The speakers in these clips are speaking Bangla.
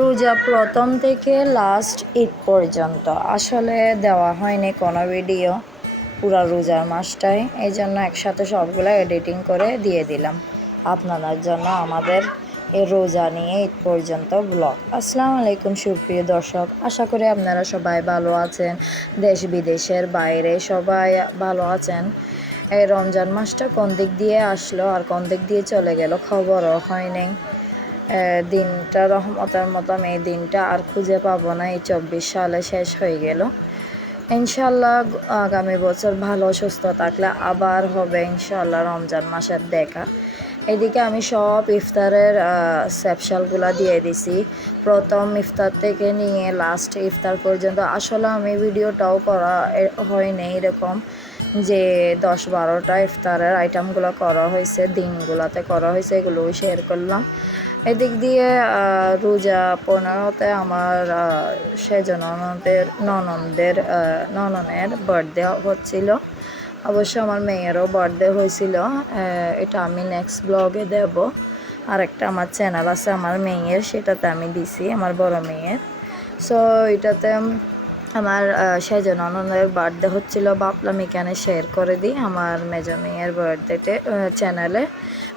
রোজা প্রথম থেকে লাস্ট ঈদ পর্যন্ত আসলে দেওয়া হয়নি কোনো ভিডিও পুরা রোজার মাসটাই, এই জন্য একসাথে সবগুলো এডিটিং করে দিয়ে দিলাম আপনাদের জন্য আমাদের এই রোজা নিয়ে ঈদ পর্যন্ত ব্লগ। আসসালামু আলাইকুম সুপ্রিয় দর্শক, আশা করি আপনারা সবাই ভালো আছেন, দেশ বিদেশের বাইরে সবাই ভালো আছেন। এই রমজান মাসটা কোন দিক দিয়ে আসলো আর কোন দিক দিয়ে চলে গেল খবরও হয়নি। দিনটা রহমতের মতন এই দিনটা আর খুঁজে পাবো না, এই 24 সালে শেষ হয়ে গেল। ইনশাল্লাহ আগামী বছর ভালো সুস্থ থাকলে আবার হবে ইনশাল্লাহ রমজান মাসের দেখা। এদিকে আমি সব ইফতারের স্যাপশালগুলো দিয়ে দিছি, প্রথম ইফতার থেকে নিয়ে লাস্ট ইফতার পর্যন্ত। আসলে আমি ভিডিওটাও করা হয়নি এরকম যে 10-12টা ইফতারের আইটেমগুলো করা হয়েছে, দিনগুলোতে করা হয়েছে, এগুলোও শেয়ার করলাম। এদিক দিয়ে রোজা 15তে আমার সেজন নননের বার্থডে হচ্ছিল। অবশ্য আমার মেয়েরও বার্থডে হয়েছিল, এটা আমি নেক্সট ব্লগে দেব। আরেকটা আমার চ্যানেল আছে আমার মেয়ের, সেটাতে আমি দিছি আমার বড় মেয়ের। সো এটাতে আমার সেজন ননদের বার্থডে হচ্ছিল, ভাবলাম এখানে শেয়ার করে দিই আমার মেজো মেয়ের বার্থডেতে চ্যানেলে।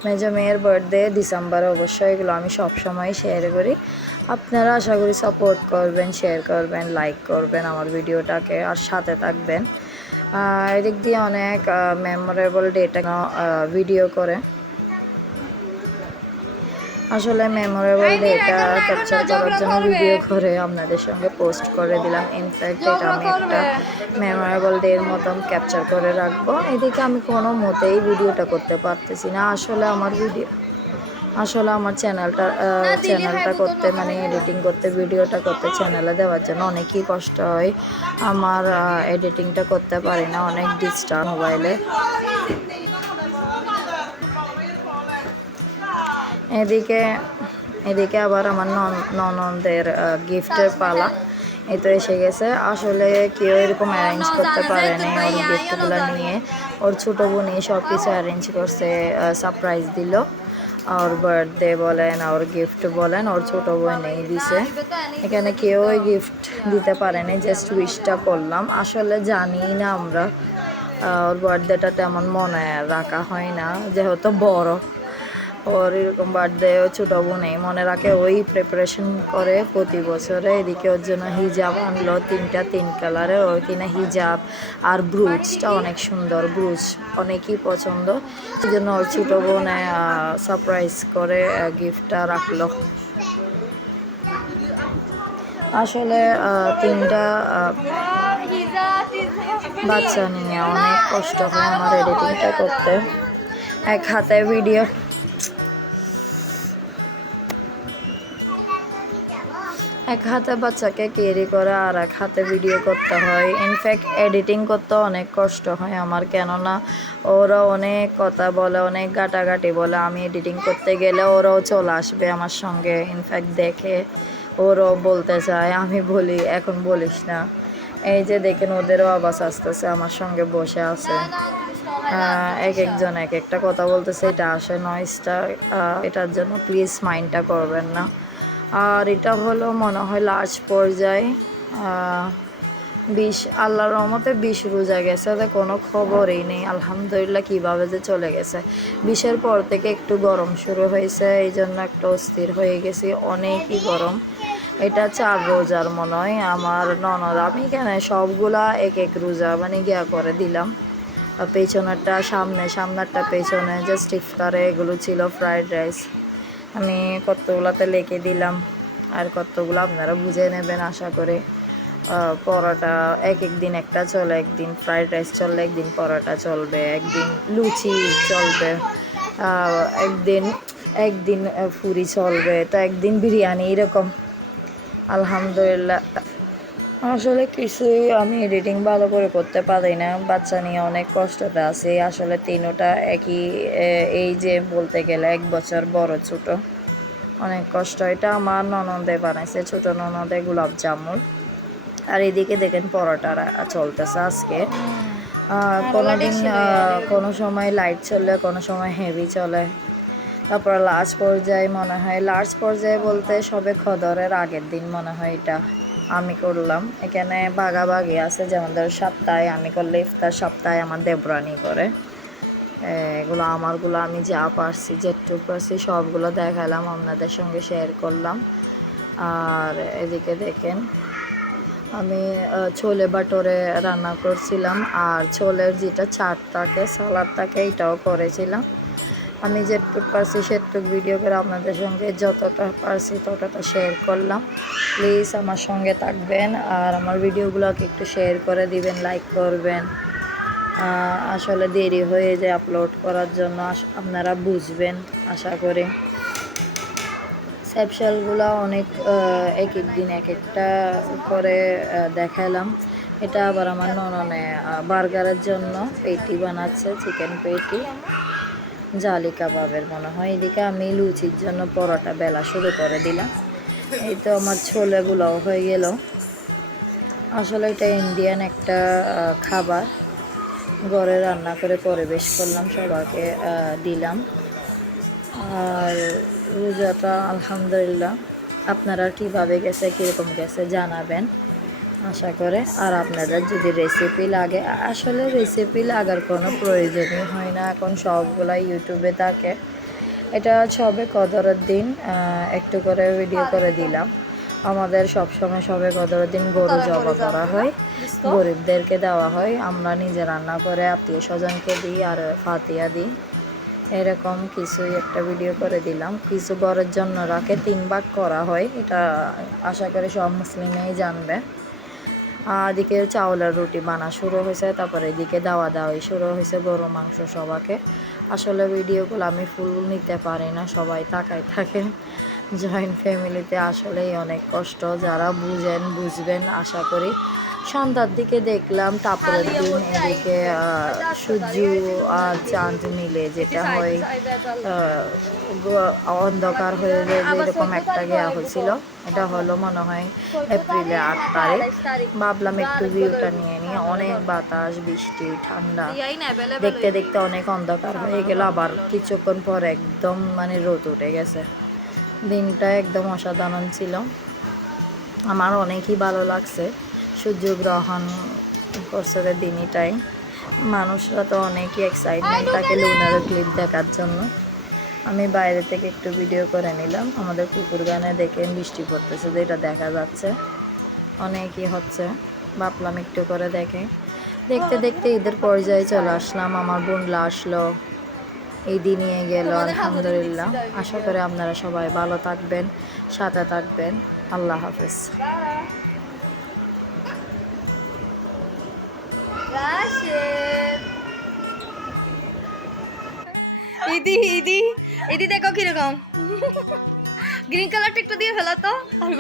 মেজো মেয়ের বার্থডে ডিসেম্বরে, অবশ্যই এগুলো আমি সবসময় শেয়ার করি। আপনারা আশা করি সাপোর্ট করবেন, শেয়ার করবেন, লাইক করবেন আমার ভিডিওটাকে, আর সাথে থাকবেন। এদিক দিয়ে অনেক মেমোরেবল ডেটা ভিডিও করে, আসলে মেমোরেবল ডেটা ক্যাপচার করার জন্য ভিডিও করে আপনাদের সঙ্গে পোস্ট করে দিলাম। ইনফ্যাক্ট এটা আমি একটা মেমোরেবল ডের মতন ক্যাপচার করে রাখবো। এদিকে আমি কোনো মতেই ভিডিওটা করতে পারতেছি না। আসলে আমার চ্যানেলটা করতে, মানে এডিটিং করতে, ভিডিওটা করতে, চ্যানেলে দেওয়ার জন্য অনেকই কষ্ট হয় আমার। এডিটিংটা করতে পারি না, অনেক ডিস্টার্ব মোবাইলে। এদিকে আবার আমার ননদের গিফটের পালা এই তো এসে গেছে। আসলে কেউ এরকম অ্যারেঞ্জ করতে পারেনি ওর গিফটগুলো নিয়ে, ওর ছোটো বোনই সব কিছু অ্যারেঞ্জ করছে, সারপ্রাইজ দিল। ওর বার্থডে বলেন, ওর গিফট বলেন, ওর ছোটো বোনই দিছে। এখানে কেউ গিফট দিতে পারেনি, জাস্ট উইশটা করলাম। আসলে জানি না আমরা, ওর বার্থডেটা তেমন মনে রাখা হয় না, যেহেতু বড়। ওর এরকম বার্থডে ছোটো বোনেই মনে রাখে, ওই প্রিপারেশন করে প্রতি বছরে। এদিকে ওর জন্য হিজাব আনলো 3 কালারে, ওর কিনা হিজাব আর ব্রুচটা অনেক সুন্দর, ব্রুচ অনেকই পছন্দ, সেই জন্য ওর ছোটো বোনে সারপ্রাইজ করে গিফটটা রাখলো। আসলে 3টা বাচ্চা নিয়ে অনেক কষ্ট হয় আমার এডিটিংটা করতে। এক হাতে বাচ্চাকে ক্যারি করে আর এক হাতে ভিডিও করতে হয়। ইনফ্যাক্ট এডিটিং করতে অনেক কষ্ট হয় আমার, কেননা ওরা অনেক কথা বলে, অনেক গাটাগাটি বলে। আমি এডিটিং করতে গেলে ওরাও চলে আসবে আমার সঙ্গে, ইনফ্যাক্ট দেখে ওরাও বলতে চায়, আমি বলি এখন বলিস না। এই যে দেখেন ওদেরও আওয়াজ আসতেছে, আমার সঙ্গে বসে আছে, এক একজন এক একটা কথা বলতেছে, এটা আসে নয়েজটা, এটার জন্য প্লিজ মাইন্ডটা করবেন না। আর এটা হলো মনে হয় লাস্ট পর্যায়ে, 20 আল্লাহর রহমতে 20 রোজা গেছে, তো কোনো খবরই নেই আলহামদুলিল্লাহ কীভাবে যে চলে গেছে। 20-এর পর থেকে একটু গরম শুরু হয়েছে, এই জন্য একটা অস্থির হয়ে গেছি, অনেকই গরম। এটা 4 রোজার মনে হয় আমার ননদ, আমি কেন সবগুলা এক এক রোজা মানে গিয়া করে দিলাম। পেছনেরটা সামনেরটা পেছনে, জাস্ট ইফতারে এগুলো ছিল ফ্রাইড রাইস, আমি কতগুলোতে লিখে দিলাম, আর কতগুলো আপনারা বুঝে নেবেন আশা করে। পরোটা এক দিন একটা চলে, একদিন ফ্রাইড রাইস চললে, একদিন পরোটা চলবে, একদিন লুচি চলবে, একদিন ফুরি চলবে, তো একদিন বিরিয়ানি, এরকম আলহামদুলিল্লাহ। আসলে কিছুই আমি এডিটিং ভালো করে করতে পারি না, বাচ্চা নিয়ে অনেক কষ্টতে আছি। আসলে তিনোটা একই এই যে বলতে গেলে 1 বছর বড় ছোট, অনেক কষ্ট। এটা আমার ননদে বানাইছে, ছোটো ননদে গোলাপ জামুন। আর এদিকে দেখেন পরোটারা চলতেছে আজকে। কোনো দিন কোনো সময় লাইট চলে, কোনো সময় হেভি চলে। তারপর লাস্ট পর্যায়ে বলতে সবে খদরের আগের দিন মনে হয় এটা আমি করলাম। এখানে বাগাবাগি আছে, যেমন ধর সপ্তাহে আমি করলে ইফতার, সপ্তাহে আমার দেবরানি করে। এগুলো আমারগুলো আমি যা পারছি, যেটুকু পারছি সবগুলো দেখালাম, আপনাদের সঙ্গে শেয়ার করলাম। আর এদিকে দেখেন আমি ছোলে বাটোরে রান্না করছিলাম, আর ছোলের যেটা চাট থাকে, সালাদ থাকে, এটাও করেছিলাম। আমি যেটুকু পারছি সেটুকু ভিডিও করে আপনাদের সঙ্গে যতটা পারছি ততটা শেয়ার করলাম। প্লিজ আমার সঙ্গে থাকবেন আর আমার ভিডিওগুলোকে একটু শেয়ার করে দিবেন, লাইক করবেন। আসলে দেরি হয়ে যায় আপলোড করার জন্য, আপনারা বুঝবেন আশা করি। স্যাপশালগুলো অনেক এক এক দিন এক একটা করে দেখালাম। এটা আবার আমার নননে বার্গারের জন্য পেটি বানাচ্ছে, চিকেন পেটি, জালি কাবাবের মনে হয়। এদিকে আমি লুচির জন্য পরোটা বেলা শুরু করে দিলাম। এই তো আমার ছোলেগুলোও হয়ে গেল। আসলে এটা ইন্ডিয়ান একটা খাবার, ঘরে রান্না করে পরিবেশ করলাম, সবাইকে দিলাম। আর রোজাটা আলহামদুলিল্লাহ আপনারা কীভাবে গেছে, কীরকম গেছে জানাবেন আশা করে। আর আপনাদের যদি রেসিপি লাগে, আসলে রেসিপি লাগার কোনো প্রয়োজনই হয় না, এখন সবগুলাই ইউটিউবে থাকে। এটা সবে কদরের দিন একটু করে ভিডিও করে দিলাম। আমাদের সবসময় সবে কদরের দিন গরু জবা করা হয়, গরিবদেরকে দেওয়া হয়, আমরা নিজে রান্না করে আত্মীয় স্বজনকে দিই আর ফাতিয়া দিই। এরকম কিছুই একটা ভিডিও করে দিলাম। কিছু ঘরের জন্য রাখে 3 ভাগ করা হয়, এটা আশা করি সব মুসলিমেই জানবে। এদিকে চাউলের রুটি বানা শুরু হয়েছে, তারপরে এদিকে দাওয়াই শুরু হয়েছে গরু মাংস সবাকে। আসলে ভিডিওগুলো আমি ফুল নিতে পারি না, সবাই তাকাই থাকে। জয়েন্ট ফ্যামিলিতে আসলেই অনেক কষ্ট, যারা বুঝবেন আশা করি। সন্ধ্যার দিকে দেখলাম তারপরের দিন এদিকে সূর্য আর চাঁদ মিলে যেটা হয় অন্ধকার হয়ে যায়, যেরকম একটা গেয়া হয়েছিল। এটা হলো মনে হয় এপ্রিলের 8 তারিখ। ভাবলাম একটু ভিউটা নিয়ে নিই, অনেক বাতাস, বৃষ্টি, ঠান্ডা, দেখতে দেখতে অনেক অন্ধকার হয়ে গেল। আবার কিছুক্ষণ পর একদম মানে রোদ উঠে গেছে। দিনটা একদম অসাধারণ ছিল, আমার অনেকই ভালো লাগছে। সূর্যগ্রহণ করছে দিনটাই, মানুষরা তো অনেকই এক্সাইটমেন্ট থাকে লুনার ক্লিপ দেখার জন্য। আমি বাইরে থেকে একটু ভিডিও করে নিলাম। আমাদের পুকুর গানে দেখেন বৃষ্টি পড়তেছে, যেটা দেখা যাচ্ছে অনেকই হচ্ছে। ভাবলাম একটু করে দেখতে দেখতে ঈদের পর্যায়ে চলে আসলাম। আমার বোনরা আসলো, ঈদি নিয়ে গেল আলহামদুলিল্লাহ। আশা করি আপনারা সবাই ভালো থাকবেন, সাথে থাকবেন। আল্লাহ হাফেজ। ইদি ইদি ইদি দেখো কিরকম গ্রিন কালারটা একটু দিয়ে ফেলা তো আর